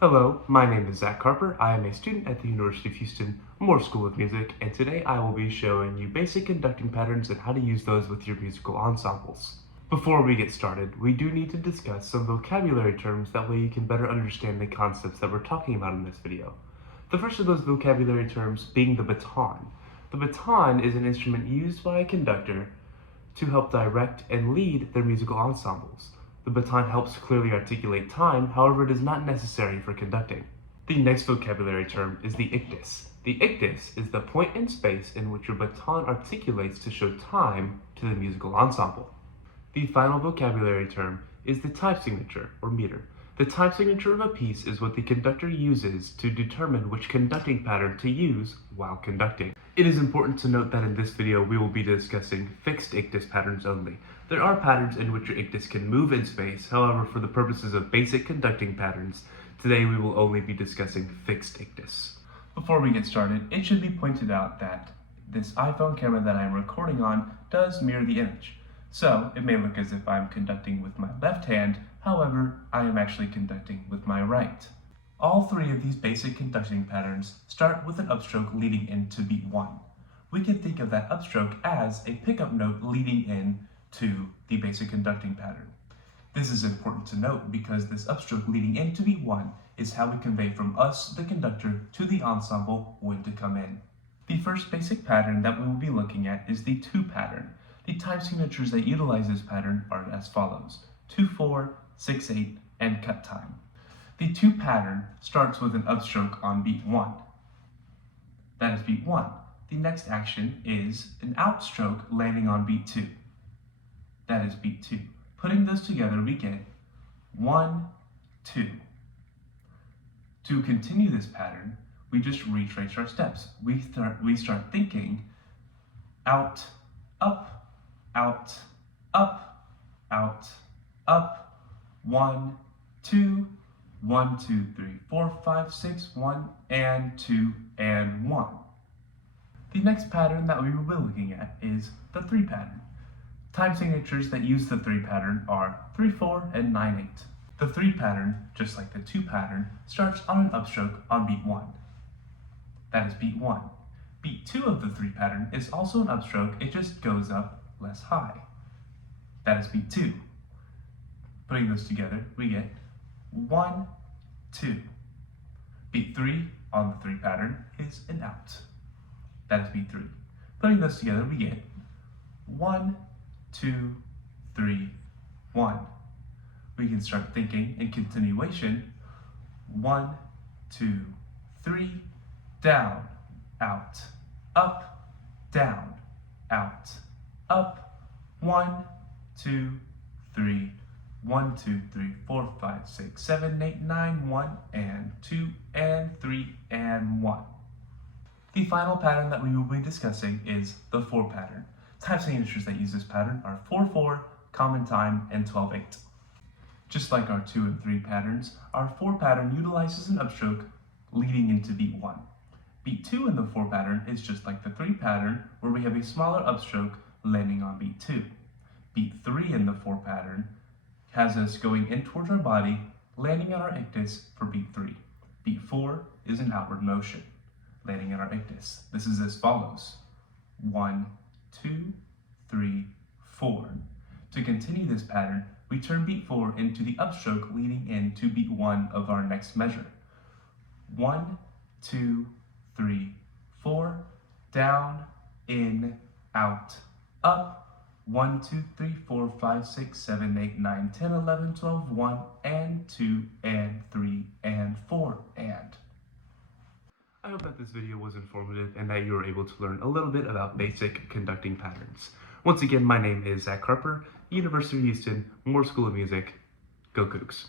Hello, my name is Zach Carper. I am a student at the University of Houston Moore School of Music, and today I will be showing you basic conducting patterns and how to use those with your musical ensembles. Before we get started, we do need to discuss some vocabulary terms, that way you can better understand the concepts that we're talking about in this video. The first of those vocabulary terms being the baton. The baton is an instrument used by a conductor to help direct and lead their musical ensembles. The baton helps clearly articulate time, however it is not necessary for conducting. The next vocabulary term is the ictus. The ictus is the point in space in which your baton articulates to show time to the musical ensemble. The final vocabulary term is the time signature, or meter. The time signature of a piece is what the conductor uses to determine which conducting pattern to use while conducting. It is important to note that in this video we will be discussing fixed ictus patterns only. There are patterns in which your ictus can move in space, however for the purposes of basic conducting patterns, today we will only be discussing fixed ictus. Before we get started, it should be pointed out that this iPhone camera that I am recording on does mirror the image. So it may look as if I'm conducting with my left hand, however, I am actually conducting with my right. All three of these basic conducting patterns start with an upstroke leading into beat 1. We can think of that upstroke as a pickup note leading in to the basic conducting pattern. This is important to note because this upstroke leading into beat 1 is how we convey from us, the conductor, to the ensemble when to come in. The first basic pattern that we will be looking at is the 2 pattern. The time signatures that utilize this pattern are as follows: 2/4, 6/8, and cut time. The 2 pattern starts with an upstroke on beat 1. That is beat 1. The next action is an outstroke landing on beat 2. That is beat 2. Putting those together, we get 1, 2. To continue this pattern, we just retrace our steps. We start thinking out, up, out, up, out, up, 1, 2, 1, 2, 3, 4, 5, 6, 1, and 2, and 1. The next pattern that we will be looking at is the 3 pattern. Time signatures that use the 3 pattern are 3/4 and 9/8. The 3 pattern, just like the 2 pattern, starts on an upstroke on beat 1. That is beat 1. Beat 2 of the 3 pattern is also an upstroke, it just goes up less high. That is beat 2. Putting those together, we get 1, 2. Beat 3 on the 3 pattern is an out. That is beat 3. Putting those together, we get 1, 2, 3, 1. We can start thinking in continuation: 1, 2, 3, down, out, up, down, out, up, 1, 2, 3, 1, 2, 3, 4, 5, 6, 7, 8, 9, 1, and 2, and 3, and 1. The final pattern that we will be discussing is the 4 pattern. Time signatures that use this pattern are 4/4, common time, and 12/8. Just like our 2 and 3 patterns, our 4 pattern utilizes an upstroke leading into beat 1. Beat 2 in the 4 pattern is just like the 3 pattern, where we have a smaller upstroke landing on beat 2. Beat 3 in the 4 pattern has us going in towards our body, landing on our ictus for beat 3. Beat 4 is an outward motion, landing on our ictus. This is as follows: 1, 2, 3, 4. To continue this pattern, we turn beat 4 into the upstroke leading into beat 1 of our next measure. 1, 2, 3, 4, down, in, out, up, 1, 2, 3, 4, 5, 6, 7, 8, 9, 10, 11, 12, 1, and 2, and 3, and 4, and. I hope that this video was informative and that you were able to learn a little bit about basic conducting patterns. Once again, my name is Zach Carper, University of Houston Moore School of Music. Go Cougs.